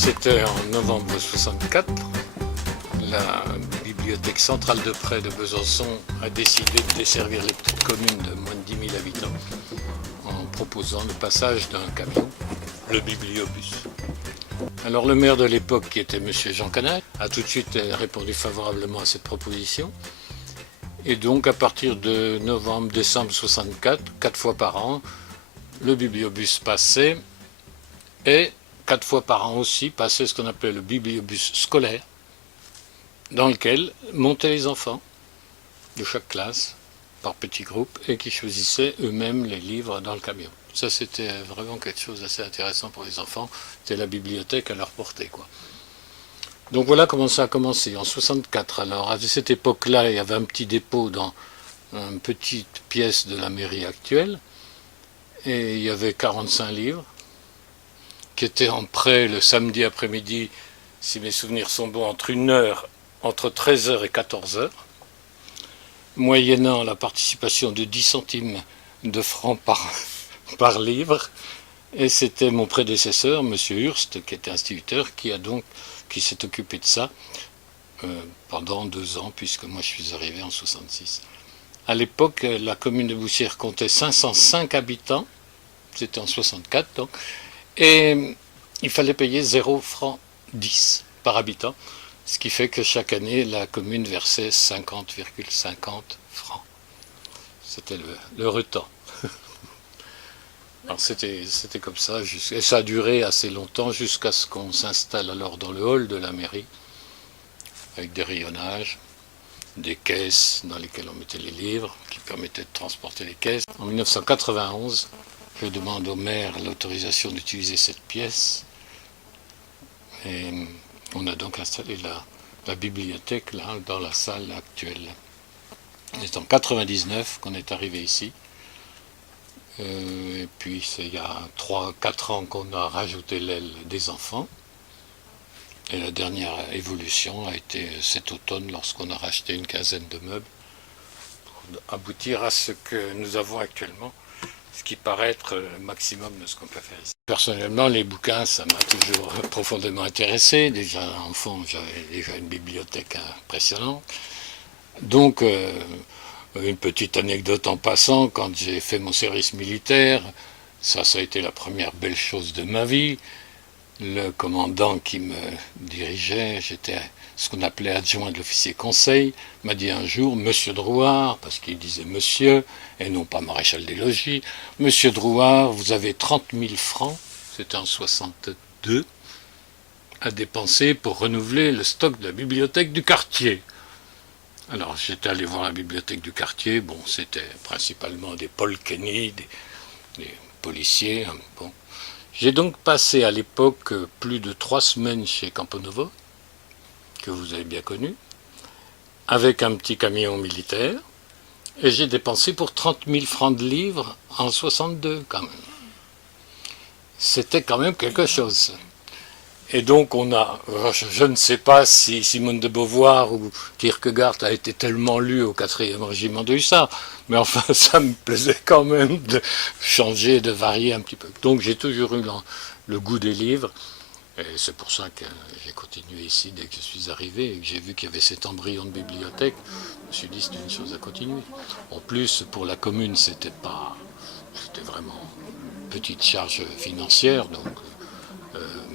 C'était en novembre 64. La bibliothèque centrale de près de Besançon a décidé de desservir les petites communes de moins de 10 000 habitants en proposant le passage d'un camion, le bibliobus. Alors le maire de l'époque, qui était M. Jean Canal, a tout de suite répondu favorablement à cette proposition. Et donc à partir de novembre-décembre 64, 4 fois par an, le bibliobus passait, et 4 fois par an aussi passait ce qu'on appelait le bibliobus scolaire, dans lequel montaient les enfants de chaque classe par petits groupes et qui choisissaient eux-mêmes les livres dans le camion. Ça, c'était vraiment quelque chose d'assez intéressant pour les enfants. C'était la bibliothèque à leur portée, quoi. Donc voilà comment ça a commencé, en 64. Alors à cette époque-là, il y avait un petit dépôt dans une petite pièce de la mairie actuelle, et il y avait 45 livres qui étaient en prêt le samedi après-midi, si mes souvenirs sont bons, entre 13h et 14h, moyennant la participation de 10 centimes de francs par livre. Et c'était mon prédécesseur, M. Hurst, qui était instituteur, qui s'est occupé de ça pendant 2 ans, puisque moi je suis arrivé en 66. À l'époque, la commune de Boussières comptait 505 habitants, c'était en 64 donc, et il fallait payer 0 francs 10 par habitant, ce qui fait que chaque année, la commune versait 50,50 francs. C'était le temps. Alors c'était comme ça, et ça a duré assez longtemps jusqu'à ce qu'on s'installe alors dans le hall de la mairie, avec des rayonnages, des caisses dans lesquelles on mettait les livres, qui permettaient de transporter les caisses. En 1991, je demande au maire l'autorisation d'utiliser cette pièce, et on a donc installé la bibliothèque là, dans la salle actuelle. C'est en 1999 qu'on est arrivé ici. Et puis c'est il y a 3-4 ans qu'on a rajouté l'aile des enfants. Et la dernière évolution a été cet automne lorsqu'on a racheté une quinzaine de meubles pour aboutir à ce que nous avons actuellement, ce qui paraît être le maximum de ce qu'on peut faire ici. Personnellement, les bouquins, ça m'a toujours profondément intéressé. Déjà enfant, j'avais déjà une bibliothèque impressionnante. Donc, une petite anecdote en passant, quand j'ai fait mon service militaire, ça a été la première belle chose de ma vie. Le commandant qui me dirigeait, j'étais ce qu'on appelait adjoint de l'officier conseil, m'a dit un jour, Monsieur Drouard, parce qu'il disait monsieur, et non pas maréchal des logis, Monsieur Drouard, vous avez 30 000 francs, c'était en 62, à dépenser pour renouveler le stock de la bibliothèque du quartier. Alors j'étais allé voir la bibliothèque du quartier, bon c'était principalement des Paul Kenny, des policiers, bon. J'ai donc passé à l'époque plus de 3 semaines chez Camponovo, que vous avez bien connu, avec un petit camion militaire, et j'ai dépensé pour 30 000 francs de livres en 62 quand même. C'était quand même quelque chose. Et donc je ne sais pas si Simone de Beauvoir ou Kierkegaard a été tellement lu au 4e régiment de hussards, mais enfin ça me plaisait quand même de changer, de varier un petit peu. Donc j'ai toujours eu le goût des livres, et c'est pour ça que j'ai continué ici dès que je suis arrivé, et que j'ai vu qu'il y avait cet embryon de bibliothèque, je me suis dit c'est une chose à continuer. En plus, pour la commune, c'était vraiment une petite charge financière, donc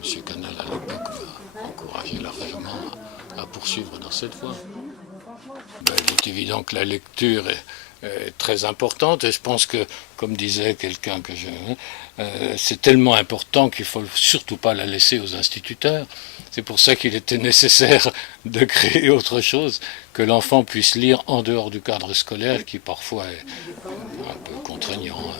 M. Canal à l'époque m'a encouragé largement à poursuivre dans cette voie. Il est évident que la lecture est très importante, et je pense que, comme disait quelqu'un c'est tellement important qu'il ne faut surtout pas la laisser aux instituteurs. C'est pour ça qu'il était nécessaire de créer autre chose, que l'enfant puisse lire en dehors du cadre scolaire, qui parfois est un peu contraignant.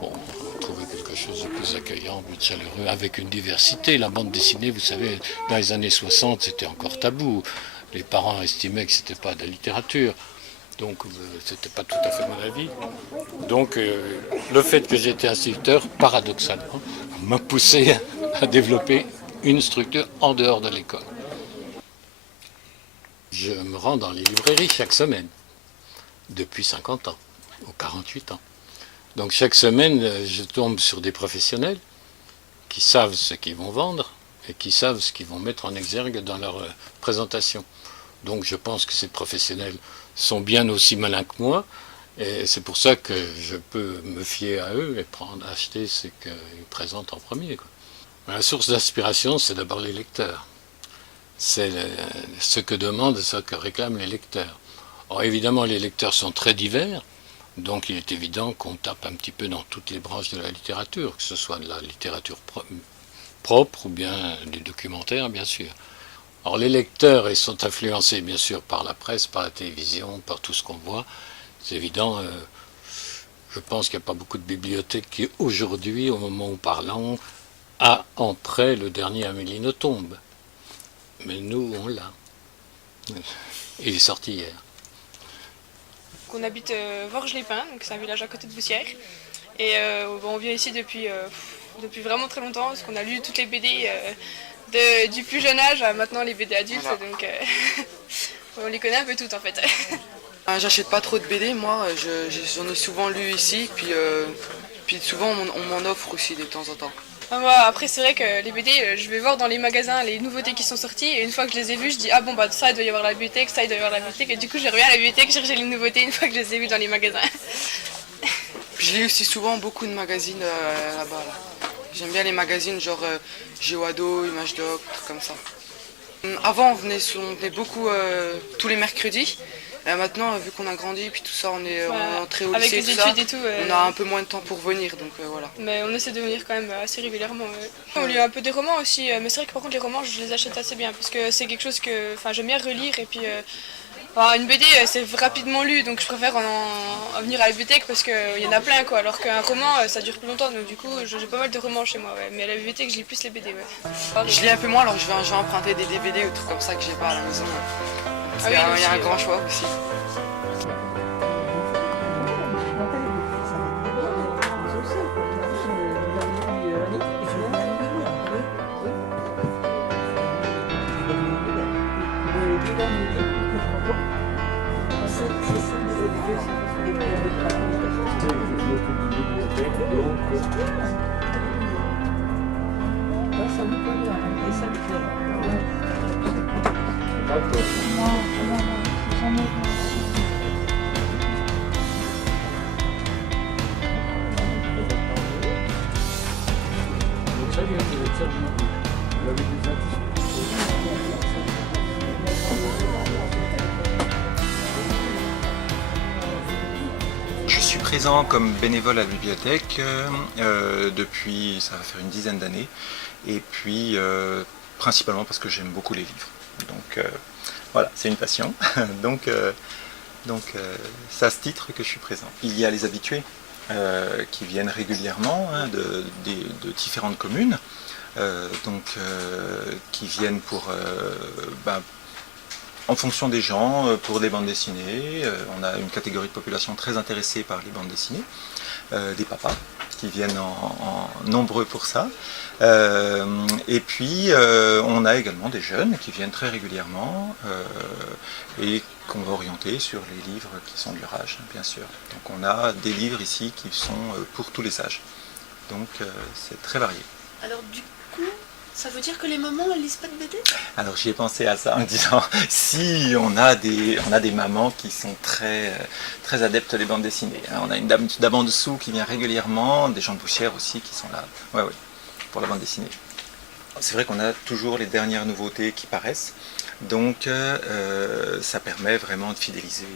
Bon, trouver quelque chose de plus accueillant, plus chaleureux, avec une diversité. La bande dessinée, vous savez, dans les années 60, c'était encore tabou. Les parents estimaient que c'était pas de la littérature. Donc, c'était pas tout à fait mon avis. Donc, le fait que j'étais instituteur, paradoxalement, m'a poussé à développer une structure en dehors de l'école. Je me rends dans les librairies chaque semaine, depuis 50 ans, ou 48 ans. Donc chaque semaine, je tombe sur des professionnels qui savent ce qu'ils vont vendre, et qui savent ce qu'ils vont mettre en exergue dans leur présentation. Donc je pense que ces professionnels sont bien aussi malins que moi, et c'est pour ça que je peux me fier à eux et acheter ce qu'ils présentent en premier, quoi. La source d'inspiration, c'est d'abord les lecteurs. C'est ce que demandent, ce que réclament les lecteurs. Or évidemment, les lecteurs sont très divers, donc il est évident qu'on tape un petit peu dans toutes les branches de la littérature, que ce soit de la littérature propre ou bien du documentaire, bien sûr. Or les lecteurs, ils sont influencés bien sûr par la presse, par la télévision, par tout ce qu'on voit. C'est évident, je pense qu'il n'y a pas beaucoup de bibliothèques qui aujourd'hui, au moment où parlons, a en prêt le dernier Amélie Nothomb. Mais nous, on l'a. Il est sorti hier. On habite Vorges-les-Pins, donc c'est un village à côté de Boussières. Et on vient ici depuis vraiment très longtemps, parce qu'on a lu toutes les BD du plus jeune âge à maintenant les BD adultes, voilà. Donc on les connaît un peu toutes en fait. J'achète pas trop de BD, moi, j'en ai souvent lu ici, puis souvent on m'en offre aussi de temps en temps. Moi, après c'est vrai que les BD, je vais voir dans les magasins les nouveautés qui sont sorties, et une fois que je les ai vues, je dis ah bon bah ça il doit y avoir la bibliothèque, ça il doit y avoir la bibliothèque, et du coup je reviens à la bibliothèque chercher les nouveautés une fois que je les ai vues dans les magasins. Je lis aussi souvent beaucoup de magazines là-bas. Là. J'aime bien les magazines genre Géoado, Image Doc, trucs comme ça. Avant on venait beaucoup tous les mercredis. Et maintenant, vu qu'on a grandi et puis tout ça, on est entré au lycée, on a un peu moins de temps pour venir, donc voilà. Mais on essaie de venir quand même assez régulièrement. On lit un peu des romans aussi, mais c'est vrai que par contre les romans, je les achète assez bien, parce que c'est quelque chose que j'aime bien relire, et puis une BD c'est rapidement lu, donc je préfère en venir à la bibliothèque parce qu'il y en a plein, quoi, alors qu'un roman ça dure plus longtemps, donc du coup j'ai pas mal de romans chez moi, ouais. Mais à la bibliothèque je lis plus les BD. Ouais. Je lis un peu moins, alors je vais emprunter des DVD ou trucs comme ça que j'ai pas à la maison. Il y a un grand choix aussi. Je suis présent comme bénévole à la bibliothèque depuis, ça va faire une dizaine d'années, et puis principalement parce que j'aime beaucoup les livres. Donc voilà, c'est une passion. Donc c'est à ce titre que je suis présent. Il y a les habitués qui viennent régulièrement de différentes communes, qui viennent pour en fonction des gens, pour des bandes dessinées. On a une catégorie de population très intéressée par les bandes dessinées, des papas qui viennent en nombreux pour ça. Et puis on a également des jeunes qui viennent très régulièrement et qu'on va orienter sur les livres qui sont de leur âge, bien sûr. Donc on a des livres ici qui sont pour tous les âges. Donc c'est très varié. Alors du coup, ça veut dire que les mamans elles lisent pas de BD? Alors j'y ai pensé à ça en me disant, si on a des mamans qui sont très adeptes des bandes dessinées. On a une dame en dessous qui vient régulièrement, des gens de Boussières aussi qui sont là, ouais, pour la bande dessinée. C'est vrai qu'on a toujours les dernières nouveautés qui paraissent, donc ça permet vraiment de fidéliser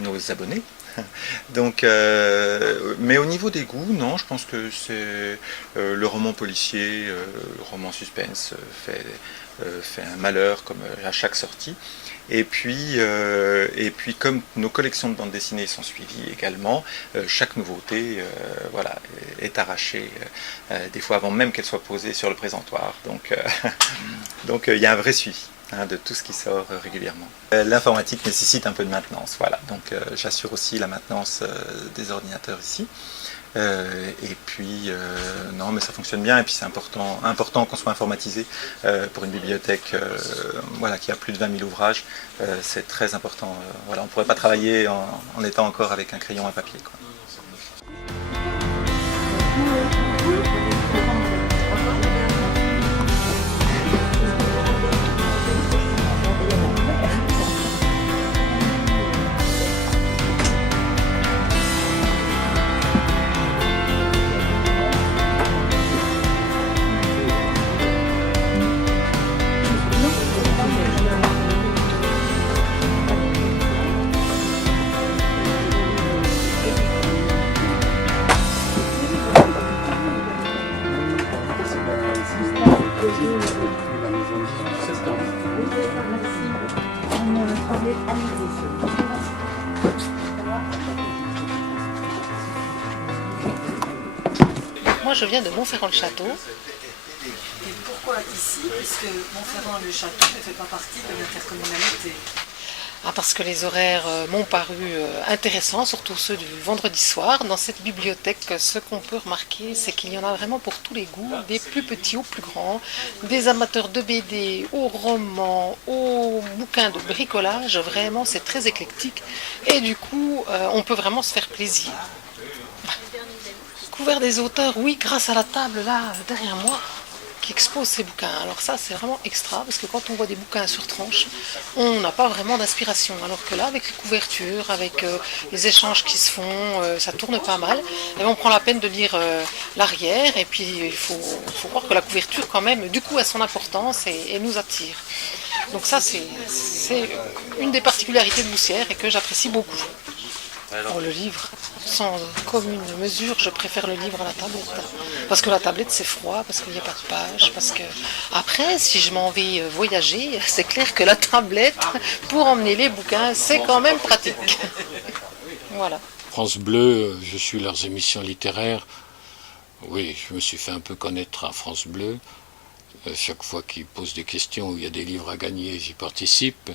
nos abonnés. Donc, mais au niveau des goûts, non, je pense que c'est le roman policier, le roman suspense fait un malheur comme à chaque sortie. Et puis comme nos collections de bandes dessinées sont suivies également, chaque nouveauté voilà, est arrachée, des fois avant même qu'elle soit posée sur le présentoir. Donc il y a un vrai suivi de tout ce qui sort régulièrement. L'informatique nécessite un peu de maintenance, voilà. Donc j'assure aussi la maintenance des ordinateurs ici. Et puis non, mais ça fonctionne bien, et puis c'est important qu'on soit informatisé pour une bibliothèque voilà, qui a plus de 20 000 ouvrages. C'est très important. Voilà, on ne pourrait pas travailler en étant encore avec un crayon à papier, quoi. Moi, je viens de Montferrand-le-Château. Et pourquoi ici? Puisque Montferrand-le-Château ne fait pas partie de l'intercommunalité. Parce que les horaires m'ont paru intéressants, surtout ceux du vendredi soir. Dans cette bibliothèque, ce qu'on peut remarquer, c'est qu'il y en a vraiment pour tous les goûts, des plus petits aux plus grands, des amateurs de BD, aux romans, aux bouquins de bricolage. Vraiment, c'est très éclectique. Et du coup, on peut vraiment se faire plaisir. Couvert des auteurs, oui, grâce à la table là, derrière moi, qui expose ces bouquins. Alors ça, c'est vraiment extra, parce que quand on voit des bouquins sur tranche, on n'a pas vraiment d'inspiration. Alors que là, avec les couvertures, avec les échanges qui se font, ça tourne pas mal. Et on prend la peine de lire l'arrière, et puis il faut voir que la couverture, quand même, du coup, a son importance et nous attire. Donc ça, c'est une des particularités de Boussières et que j'apprécie beaucoup. Pour le livre, sans commune mesure, je préfère le livre à la tablette. Parce que la tablette, c'est froid, parce qu'il n'y a pas de page. Parce que après, si je m'en vais voyager, c'est clair que la tablette, pour emmener les bouquins, c'est quand même pratique. Voilà. France Bleu, je suis leurs émissions littéraires. Oui, je me suis fait un peu connaître à France Bleu. Chaque fois qu'ils posent des questions où il y a des livres à gagner, j'y participe.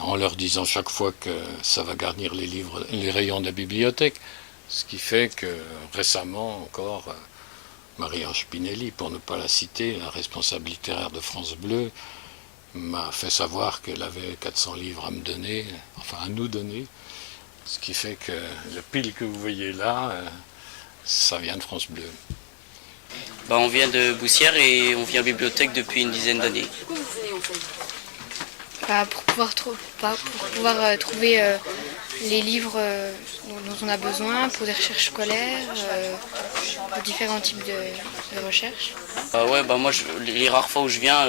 En leur disant chaque fois que ça va garnir les rayons de la bibliothèque. Ce qui fait que récemment encore, Marie-Ange Pinelli, pour ne pas la citer, la responsable littéraire de France Bleu, m'a fait savoir qu'elle avait 400 livres à me donner, enfin à nous donner. Ce qui fait que le pile que vous voyez là, ça vient de France Bleu. On vient de Boussières et on vient à la bibliothèque depuis une dizaine d'années. Pour pouvoir trouver les livres dont on a besoin pour des recherches scolaires, pour différents types de recherches. Moi, les rares fois où je viens,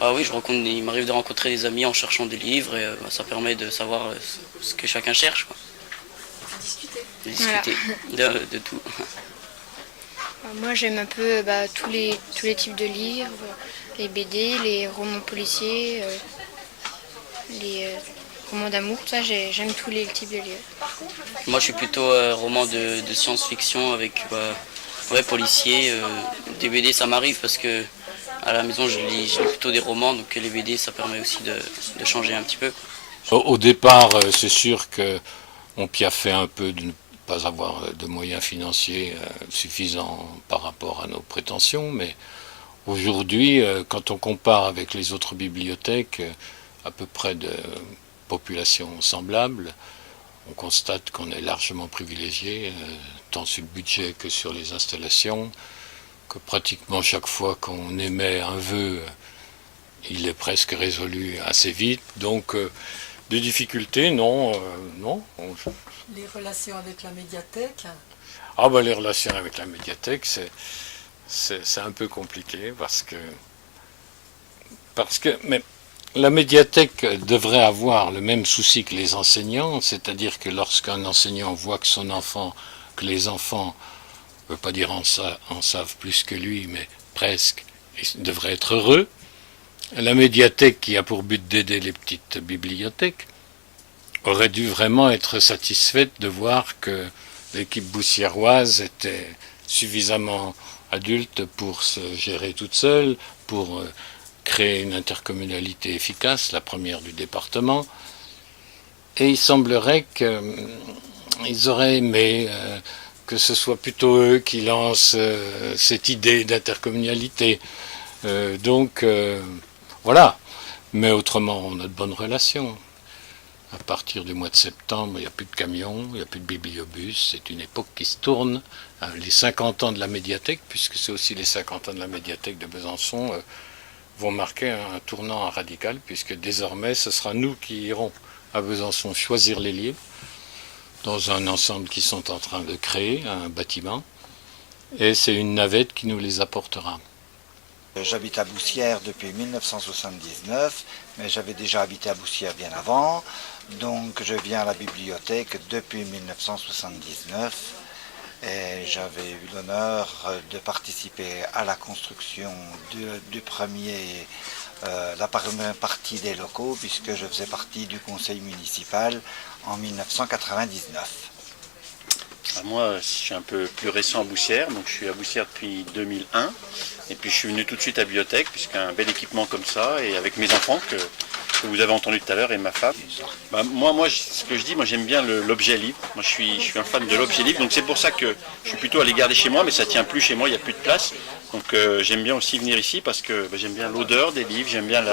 oui, il m'arrive de rencontrer des amis en cherchant des livres et ça permet de savoir ce que chacun cherche. Quoi. Discuter voilà. de tout. Moi, j'aime un peu tous les types de livres, les BD, les romans policiers. Les romans d'amour, tout ça, j'aime tous les types de livres. Moi, je suis plutôt roman de science-fiction avec policiers. Des BD, ça m'arrive parce que à la maison, je lis plutôt des romans, donc les BD, ça permet aussi de changer un petit peu. Au départ, c'est sûr qu'on piaffait un peu de ne pas avoir de moyens financiers suffisants par rapport à nos prétentions, mais aujourd'hui, quand on compare avec les autres bibliothèques, à peu près de population semblable, on constate qu'on est largement privilégié, tant sur le budget que sur les installations, que pratiquement chaque fois qu'on émet un vœu, il est presque résolu assez vite. Donc, des difficultés, non. Les relations avec la médiathèque? Les relations avec la médiathèque, c'est un peu compliqué parce que mais la médiathèque devrait avoir le même souci que les enseignants, c'est-à-dire que lorsqu'un enseignant voit que les enfants, je ne veux pas dire en savent plus que lui, mais presque, ils devraient être heureux. La médiathèque, qui a pour but d'aider les petites bibliothèques, aurait dû vraiment être satisfaite de voir que l'équipe boussiéroise était suffisamment adulte pour se gérer toute seule, pour créer une intercommunalité efficace, la première du département. Et il semblerait qu'ils auraient aimé que ce soit plutôt eux qui lancent cette idée d'intercommunalité. Voilà. Mais autrement, on a de bonnes relations. À partir du mois de septembre, il n'y a plus de camions, il n'y a plus de bibliobus. C'est une époque qui se tourne. Les 50 ans de la médiathèque, puisque c'est aussi les 50 ans de la médiathèque de Besançon, vont marquer un tournant radical, puisque désormais, ce sera nous qui irons à Besançon choisir les livres, dans un ensemble qu'ils sont en train de créer, un bâtiment, et c'est une navette qui nous les apportera. J'habite à Boussières depuis 1979, mais j'avais déjà habité à Boussières bien avant, donc je viens à la bibliothèque depuis 1979, et j'avais eu l'honneur de participer à la construction la première partie des locaux, puisque je faisais partie du conseil municipal en 1999. Moi, je suis un peu plus récent à Boussières, donc je suis à Boussières depuis 2001. Et puis je suis venu tout de suite à la bibliothèque, puisqu'un bel équipement comme ça, et avec mes enfants que vous avez entendu tout à l'heure, et ma femme. Ce que je dis, moi j'aime bien l'objet livre. Moi je suis un fan de l'objet livre, donc c'est pour ça que je suis plutôt allé garder chez moi, mais ça tient plus chez moi, il n'y a plus de place. Donc j'aime bien aussi venir ici, parce que j'aime bien l'odeur des livres, j'aime bien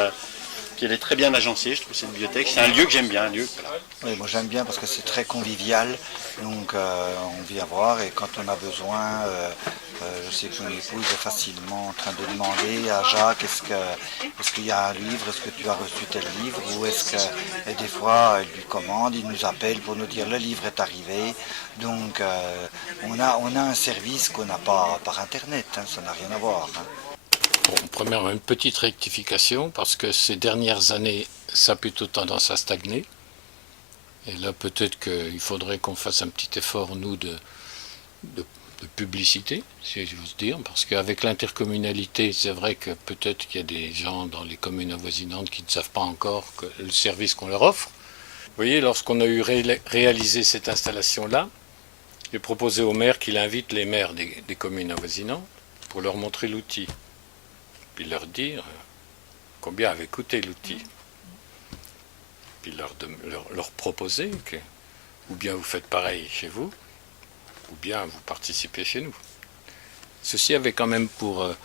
elle est très bien agencée, je trouve, cette bibliothèque. C'est un lieu que j'aime bien, un lieu. Voilà. Oui, moi j'aime bien parce que c'est très convivial, donc on vient voir et quand on a besoin, je sais que mon épouse est facilement en train de demander à Jacques est-ce qu'il y a un livre, est-ce que tu as reçu tel livre, ou est-ce que, et des fois elle lui commande, il nous appelle pour nous dire le livre est arrivé, donc on a un service qu'on n'a pas par internet, hein, ça n'a rien à voir. Hein. Bon, premièrement, une petite rectification, parce que ces dernières années, ça a plutôt tendance à stagner. Et là, peut-être qu'il faudrait qu'on fasse un petit effort, nous, de publicité, si j'ose dire, parce qu'avec l'intercommunalité, c'est vrai que peut-être qu'il y a des gens dans les communes avoisinantes qui ne savent pas encore le service qu'on leur offre. Vous voyez, lorsqu'on a eu réalisé cette installation-là, j'ai proposé au maire qu'il invite les maires des communes avoisinantes pour leur montrer l'outil. Puis leur dire combien avait coûté l'outil. Puis leur proposer que ou bien vous faites pareil chez vous, ou bien vous participez chez nous. Ceci avait quand même pour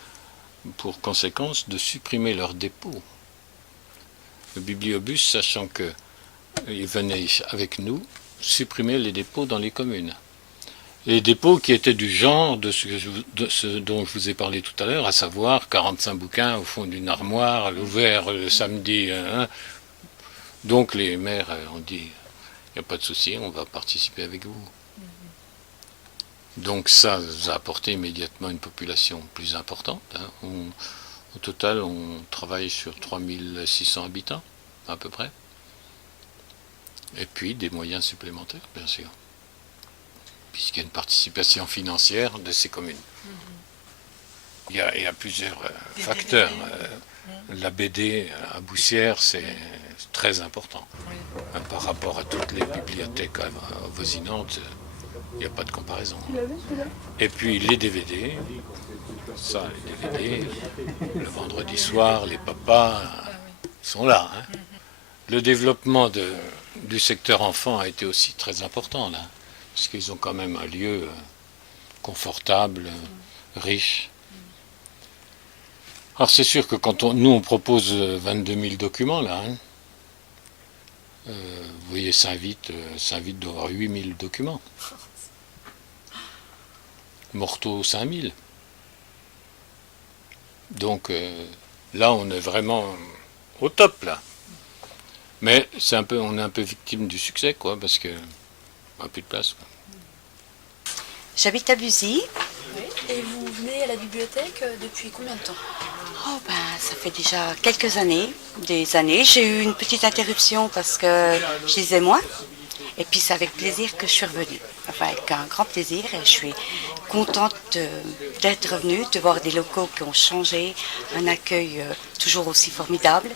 conséquence de supprimer leur dépôt. Le bibliobus, sachant qu'il venait avec nous, supprimer les dépôts dans les communes. Les dépôts qui étaient du genre de ce dont je vous ai parlé tout à l'heure, à savoir 45 bouquins au fond d'une armoire, ouvert le samedi. Donc les maires ont dit, il n'y a pas de souci, on va participer avec vous. Donc ça a apporté immédiatement une population plus importante. Hein. Au total, on travaille sur 3600 habitants, à peu près. Et puis des moyens supplémentaires, bien sûr, puisqu'il y a une participation financière de ces communes. Il y a plusieurs facteurs. La BD à Boussières, c'est très important. Par rapport à toutes les bibliothèques avoisinantes, il n'y a pas de comparaison. Et puis les DVD, ça, les DVD, le vendredi soir, les papas sont là. Hein. Le développement du secteur enfant a été aussi très important là. Parce qu'ils ont quand même un lieu confortable, riche. Alors c'est sûr que quand nous on propose 22 000 documents là, hein, vous voyez, Saint-Vite doit avoir 8 000 documents. Morteau 5 000. Donc là on est vraiment au top là. Mais on est un peu victime du succès quoi, parce que on n'a plus de place. Quoi. J'habite à Buzy. Et vous venez à la bibliothèque depuis combien de temps? Oh ben, ça fait déjà quelques années, des années. J'ai eu une petite interruption parce que je lisais moins. Et puis c'est avec plaisir que je suis revenue. Enfin, avec un grand plaisir. Et je suis contente d'être revenue, de voir des locaux qui ont changé, un accueil toujours aussi formidable.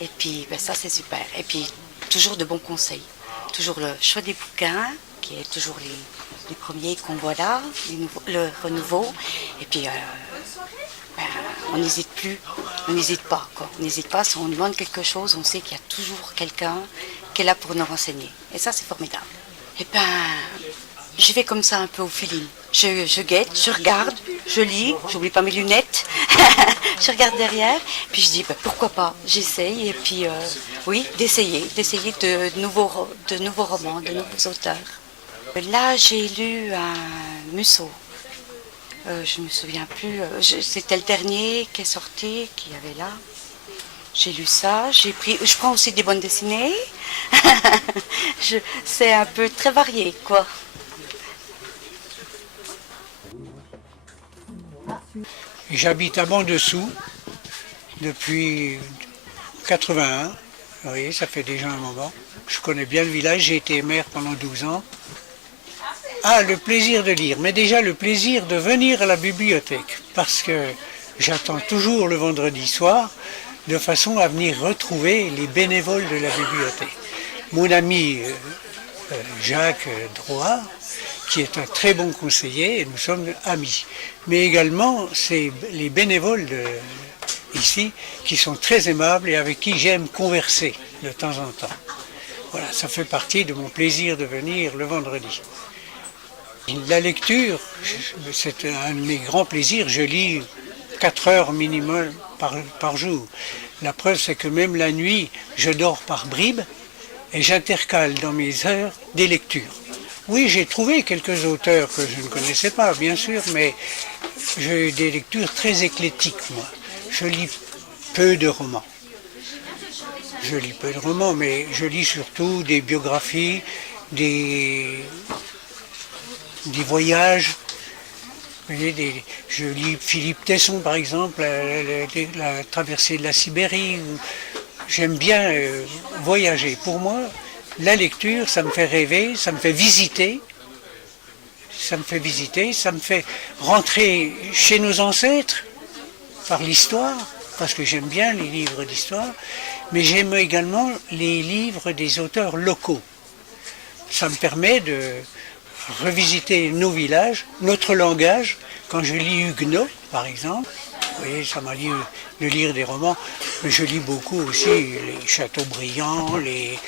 Et puis ben, ça c'est super. Et puis toujours de bons conseils. Toujours le choix des bouquins, qui est toujours les premiers qu'on voit là, le renouveau. Et puis, on n'hésite plus, on n'hésite pas. Quoi. On n'hésite pas, si on demande quelque chose, on sait qu'il y a toujours quelqu'un qui est là pour nous renseigner. Et ça, c'est formidable. Et ben, j'y vais comme ça un peu au feeling. Je guette, je regarde, je lis, j'oublie pas mes lunettes, je regarde derrière, puis je dis ben, pourquoi pas, j'essaye, et puis oui, d'essayer de nouveaux romans, de nouveaux auteurs. Là, j'ai lu un Musso. Je ne me souviens plus, c'était le dernier qui est sorti, qu'il y avait là. J'ai lu ça, je prends aussi des bandes dessinées. C'est un peu très varié, quoi. J'habite à Banc-Dessous depuis 81. Vous voyez, ça fait déjà un moment. Je connais bien le village, j'ai été maire pendant 12 ans. Ah, le plaisir de lire, mais déjà le plaisir de venir à la bibliothèque, parce que j'attends toujours le vendredi soir, de façon à venir retrouver les bénévoles de la bibliothèque. Mon ami Jacques Drouard, qui est un très bon conseiller, et nous sommes amis. Mais également, c'est les bénévoles ici qui sont très aimables et avec qui j'aime converser de temps en temps. Voilà, ça fait partie de mon plaisir de venir le vendredi. La lecture, c'est un de mes grands plaisirs. Je lis 4 heures minimum par jour. La preuve, c'est que même la nuit, je dors par bribes et j'intercale dans mes heures des lectures. Oui, j'ai trouvé quelques auteurs que je ne connaissais pas, bien sûr, mais j'ai des lectures très éclectiques, moi. Je lis peu de romans. Mais je lis surtout des biographies, des voyages. Vous voyez, je lis Philippe Tesson, par exemple, la traversée de la Sibérie. J'aime bien voyager. Pour moi, la lecture, ça me fait rêver, ça me fait visiter. Ça me fait rentrer chez nos ancêtres par l'histoire, parce que j'aime bien les livres d'histoire, mais j'aime également les livres des auteurs locaux. Ça me permet de revisiter nos villages, notre langage. Quand je lis Huguenot, par exemple, vous voyez, ça m'a dit de lire des romans, mais je lis beaucoup aussi les Chateaubriand, les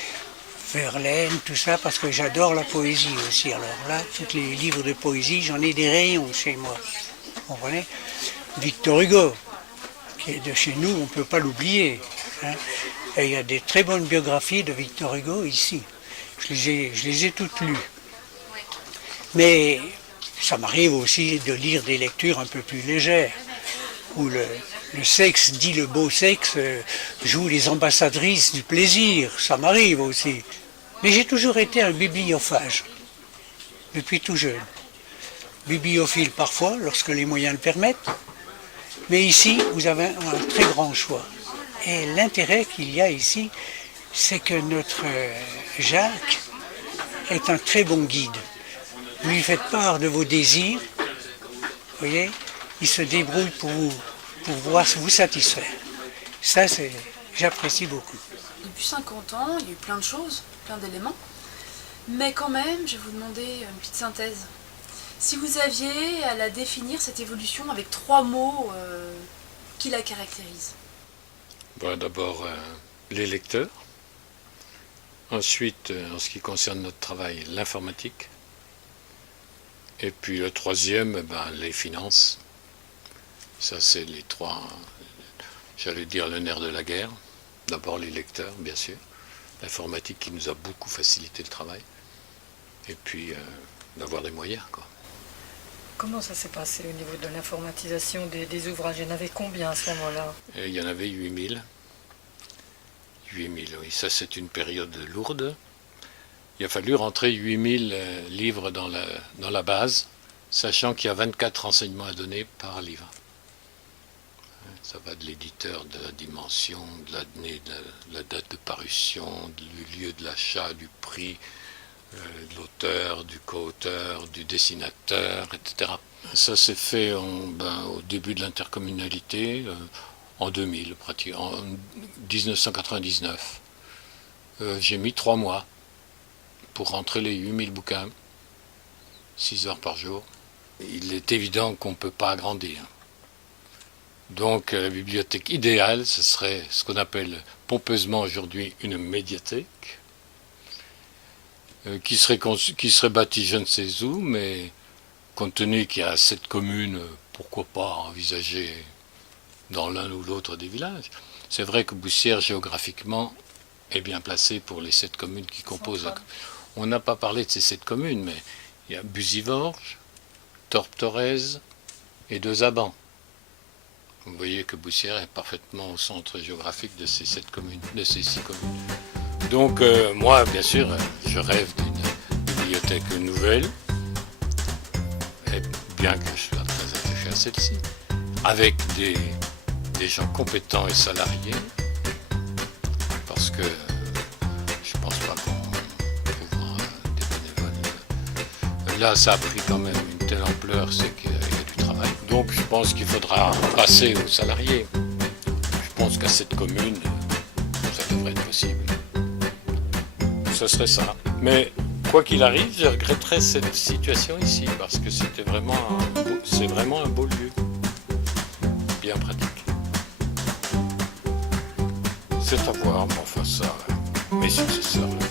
Verlaine, tout ça, parce que j'adore la poésie aussi. Alors là, tous les livres de poésie, j'en ai des rayons chez moi. Vous comprenez? Victor Hugo, qui est de chez nous, on ne peut pas l'oublier. Hein. Et il y a des très bonnes biographies de Victor Hugo ici. Je les ai toutes lues. Mais ça m'arrive aussi de lire des lectures un peu plus légères, où le sexe dit le beau sexe joue les ambassadrices du plaisir. Ça m'arrive aussi. Mais j'ai toujours été un bibliophage, depuis tout jeune. Bibliophile parfois, lorsque les moyens le permettent. Mais ici, vous avez un très grand choix. Et l'intérêt qu'il y a ici, c'est que notre Jacques est un très bon guide. Vous lui faites part de vos désirs, vous voyez, il se débrouille pour vous satisfaire. Ça, j'apprécie beaucoup. Depuis 50 ans, il y a eu plein de choses, plein d'éléments. Mais quand même, je vais vous demander une petite synthèse. Si vous aviez à la définir, cette évolution, avec 3 mots qui la caractérisent. Bon, d'abord, les lecteurs. Ensuite, en ce qui concerne notre travail, l'informatique. Et puis le troisième, les finances. Ça, c'est les 3, j'allais dire, le nerf de la guerre. D'abord les lecteurs, bien sûr. L'informatique qui nous a beaucoup facilité le travail. Et puis, d'avoir des moyens, quoi. Comment ça s'est passé au niveau de l'informatisation des ouvrages? Il y en avait combien à ce moment-là? Il y en avait 8000. 8000, oui. Ça, c'est une période lourde. Il a fallu rentrer 8000 livres dans la base, sachant qu'il y a 24 renseignements à donner par livre. Ça va de l'éditeur, de la dimension, de l'année, de la date de parution, du lieu de l'achat, du prix, de l'auteur, du co-auteur, du dessinateur, etc. Ça s'est fait au début de l'intercommunalité, en 2000, pratiquement, en 1999. J'ai mis 3 mois pour rentrer les 8000 bouquins, 6 heures par jour. Il est évident qu'on ne peut pas agrandir. Donc la bibliothèque idéale, ce serait ce qu'on appelle pompeusement aujourd'hui une médiathèque, qui serait bâtie je ne sais où, mais compte tenu qu'il y a 7 communes, pourquoi pas envisager dans l'un ou l'autre des villages. C'est vrai que Boussières, géographiquement, est bien placée pour les 7 communes qui composent. On n'a pas parlé de ces 7 communes, mais il y a Buzivorges, Torp-Torrez et Deux-Abans. Vous voyez que Boussières est parfaitement au centre géographique de ces 6 communes. Donc moi, bien sûr, je rêve d'une bibliothèque nouvelle, et bien que je sois très attaché à celle-ci, avec des gens compétents et salariés, parce que je ne pense pas qu'on trouvera des bénévoles là, ça a pris quand même une telle ampleur, c'est qu'il y a du travail. Donc je pense qu'il faudra passer aux salariés. Je pense qu'à cette commune, ça devrait être possible. Ce serait ça. Mais quoi qu'il arrive, je regretterais cette situation ici, parce que c'est vraiment un beau lieu, bien pratique. C'est à voir, mais enfin ça, mes successeurs le verront.